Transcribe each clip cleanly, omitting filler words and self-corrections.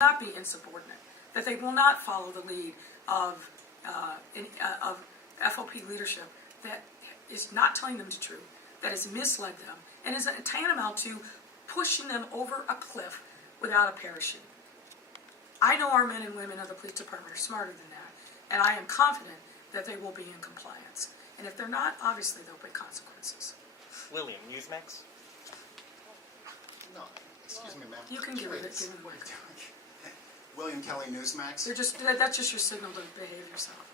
not be insubordinate, that they will not follow the lead of FOP leadership that is not telling them the truth, that has misled them, and is tantamount to pushing them over a cliff without a parachute. I know our men and women of the police department are smarter than that, and I am confident that they will be in compliance. And if they're not, obviously there'll be consequences. William, Newsmax? No, excuse me, ma'am. You can give it. Please. What are you doing? William Kelly, Newsmax. That's just your signal to behave yourself.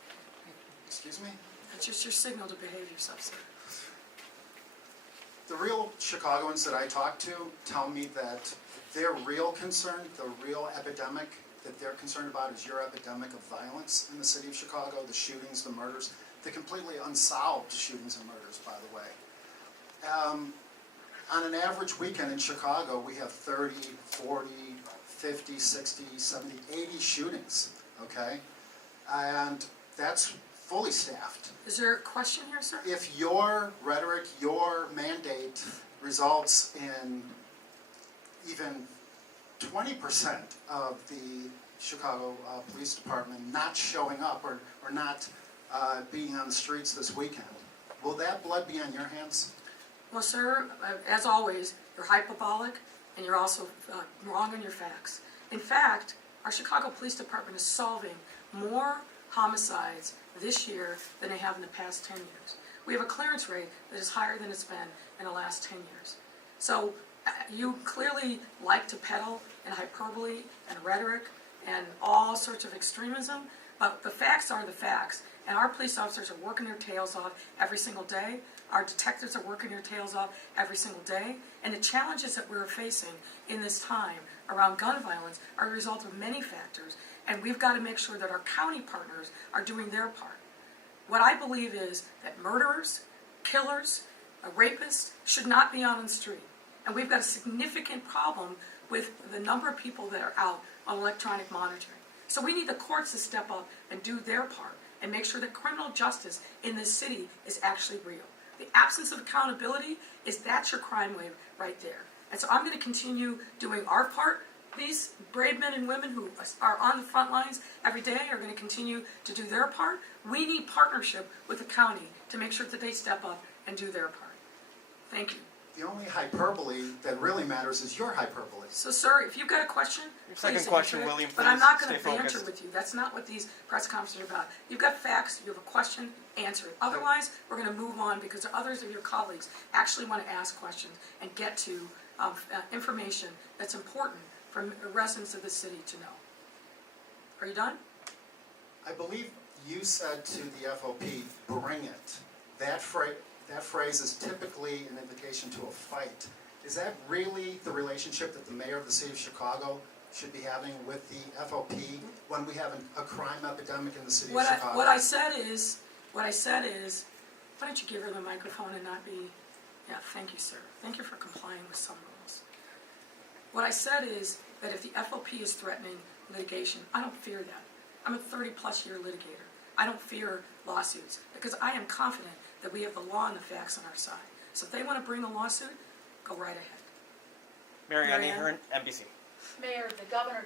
Excuse me? That's just your signal to behave yourself, sir. The real Chicagoans that I talk to tell me that their real concern, the real epidemic that they're concerned about is your epidemic of violence in the city of Chicago, the shootings, the murders, the completely unsolved shootings and murders, by the way. On an average weekend in Chicago, we have 30, 40, 50, 60, 70, 80 shootings, okay? And that's fully staffed. Is there a question here, sir? If your rhetoric, your mandate results in even 20% of the Chicago Police Department not showing up or not being on the streets this weekend, will that blood be on your hands? Well, sir, as always, you're hyperbolic and you're also wrong on your facts. In fact, our Chicago Police Department is solving more homicides this year than they have in the past 10 years. We have a clearance rate that is higher than it's been in the last 10 years. So you clearly like to peddle in hyperbole and rhetoric and all sorts of extremism, but the facts are the facts. And our police officers are working their tails off every single day. Our detectives are working their tails off every single day. And the challenges that we're facing in this time around gun violence are a result of many factors. And we've got to make sure that our county partners are doing their part. What I believe is that murderers, killers, rapists should not be out on the street. And we've got a significant problem with the number of people that are out on electronic monitoring. So we need the courts to step up and do their part and make sure that criminal justice in this city is actually real. The absence of accountability that's your crime wave right there. And so I'm going to continue doing our part. These brave men and women who are on the front lines every day are going to continue to do their part. We need partnership with the county to make sure that they step up and do their part. Thank you. The only hyperbole that really matters is your hyperbole. So, sir, if you've got a question, Your second please question, answer it. William, But I'm please not going stay to banter focused. with you. That's not what these press conferences are about. You've got facts, you have a question, answer it. Otherwise, we're going to move on because others of your colleagues actually want to ask questions and get to information that's important for residents of the city to know. Are you done? I believe you said to the FOP, bring it. That phrase is typically an invitation to a fight. Is that really the relationship that the mayor of the city of Chicago should be having with the FOP when we have a crime epidemic in the city of Chicago? What I said is, why don't you give her the microphone and not be, yeah, thank you, sir. Thank you for complying with some rules. What I said is that if the FOP is threatening litigation, I don't fear that. I'm a 30-plus year litigator. I don't fear lawsuits because I am confident that we have the law and the facts on our side. So if they want to bring a lawsuit, go right ahead. Mary Ann Mary Ann? Ahern, NBC. Mayor, the governor